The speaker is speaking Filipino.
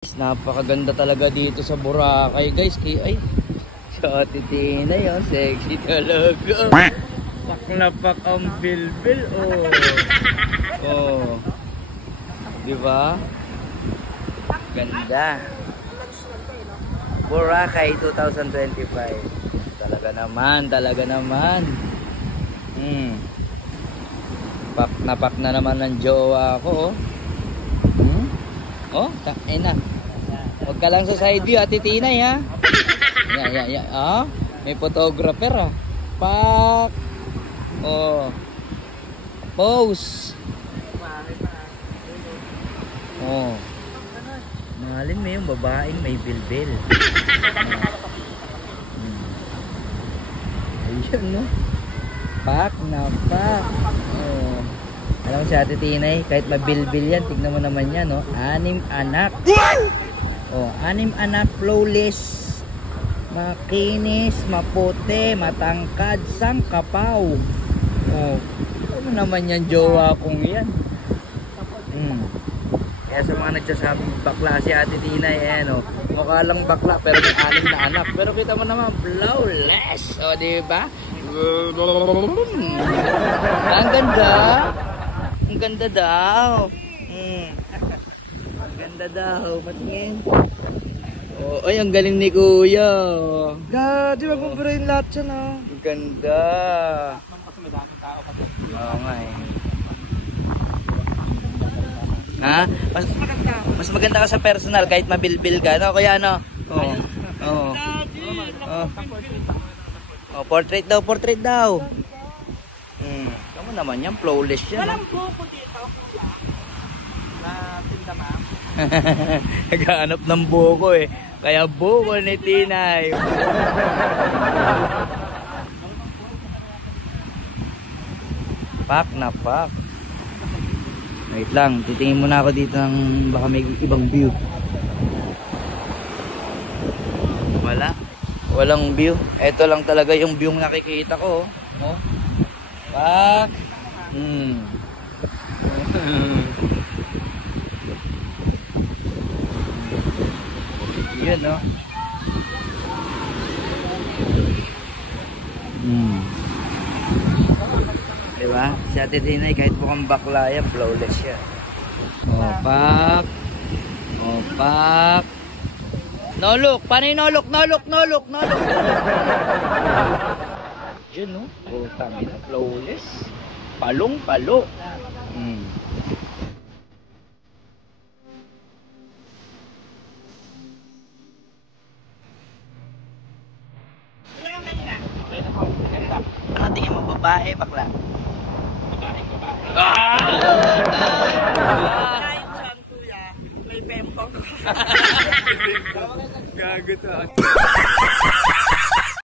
Napakaganda talaga dito sa Boracay guys. Ay, sa Ate Tina yun, sexy talaga. Paklapak ang bilbil. Oh, diba? Ganda. Boracay 2025. Talaga naman. Pak na naman ng jowa ko. Oh, takay na. Huwag ka lang sa side view, Ate Tinay, ha? Yeah. Oh, may photographer, ha? Pak. Oh. Pose. Oh. Mahalin mo yung babaeng may bilbil. Ayun, no? Pak na pak. Oh. Alam mo si Ate Tinay, kahit mabilbil yan, tignan mo naman yan, no? 6 anak. Oh, 6 anak, flawless. Makinis, maputi, matangkad, sangkapaw. Oh, ano naman yan, jowa kong yan. Kaya sa mga nagsasabing bakla si Ate Tinay, no? Mukha lang bakla, pero may 6 na anak. Pero kita mo naman, flawless. O, diba? Ang ganda. Ang ganda daw. Ang ganda daw. Patingin. Oh, ay, ang galing ni Kuya. Di ba kung pero yung lahat siya na? Ang ganda. Oo nga eh. Ha? Mas maganda ka sa personal kahit mabilbil ka, no? Kuya, no? Oo. Oh, portrait daw. Kamu naman yan, flawless yan. Walang buko dito. Na tinda, ma'am. Naghahanap ng buko eh. Kaya buko ni Tinay. Pak na pak. Wait lang, titingin muna ako dito ng baka may ibang view. Walang view. Ito lang talaga yung view nakikita ko. Oh. Pak. Yun, no? Diba? Si Ate Tinay kahit mukhang bakla yan, flawless siya. Oh, pak. Oh, pak. No look. Paano yung no look? Diyan, no? Oh, tami na. Flawless. Palong-palo. Ano tingin mo, babae, bakla? Babae. Kahit saan, kuya, may pempong. Gago to.